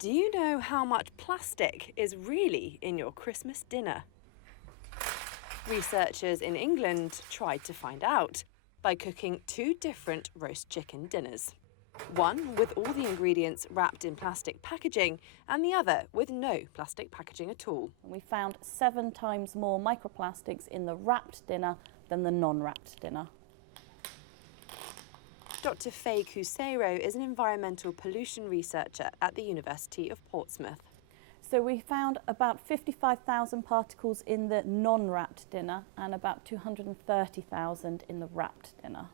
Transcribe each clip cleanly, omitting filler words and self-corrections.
Do you know how much plastic is really in your Christmas dinner? Researchers in England tried to find out by cooking two different roast chicken dinners. One with all the ingredients wrapped in plastic packaging and the other with no plastic packaging at all. We found 7 times more microplastics in the wrapped dinner than the non-wrapped dinner. Dr. Faye Cusero is an environmental pollution researcher at the University of Portsmouth. So we found about 55,000 particles in the non-wrapped dinner and about 230,000 in the wrapped dinner.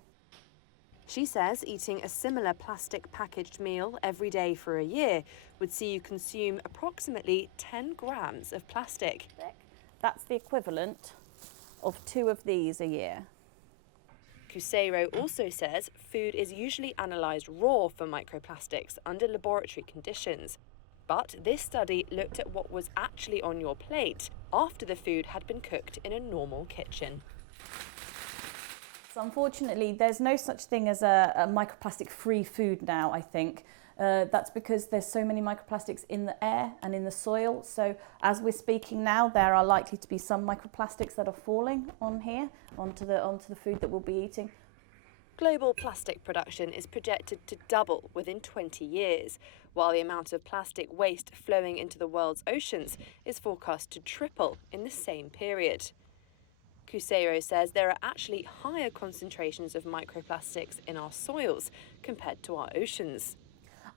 She says eating a similar plastic packaged meal every day for a year would see you consume approximately 10 grams of plastic. That's the equivalent of 2 of these a year. Cusero also says food is usually analysed raw for microplastics under laboratory conditions. But this study looked at what was actually on your plate after the food had been cooked in a normal kitchen. So unfortunately, there's no such thing as a microplastic-free food now, I think. That's because there's so many microplastics in the air and in the soil. So as we're speaking now, there are likely to be some microplastics that are falling on here, onto the food that we'll be eating. Global plastic production is projected to double within 20 years, while the amount of plastic waste flowing into the world's oceans is forecast to triple in the same period. Cusero says there are actually higher concentrations of microplastics in our soils compared to our oceans.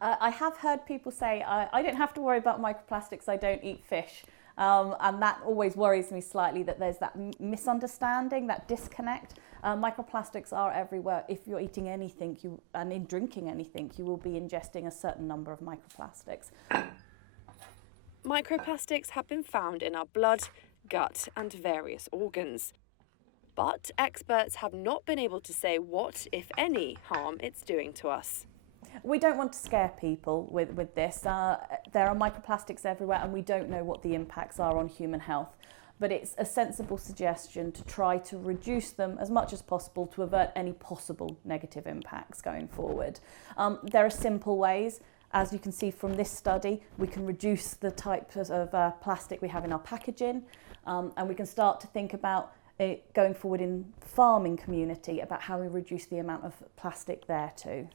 I have heard people say, I don't have to worry about microplastics, I don't eat fish. And that always worries me slightly, that there's that misunderstanding, that disconnect. Microplastics are everywhere. If you're eating anything and in drinking anything, you will be ingesting a certain number of microplastics. Microplastics have been found in our blood, gut and various organs. But experts have not been able to say what, if any, harm it's doing to us. We don't want to scare people with this. There are microplastics everywhere and we don't know what the impacts are on human health. But it's a sensible suggestion to try to reduce them as much as possible to avert any possible negative impacts going forward. There are simple ways. As you can see from this study, we can reduce the types of plastic we have in our packaging, and we can start to think about it going forward in farming community about how we reduce the amount of plastic there too.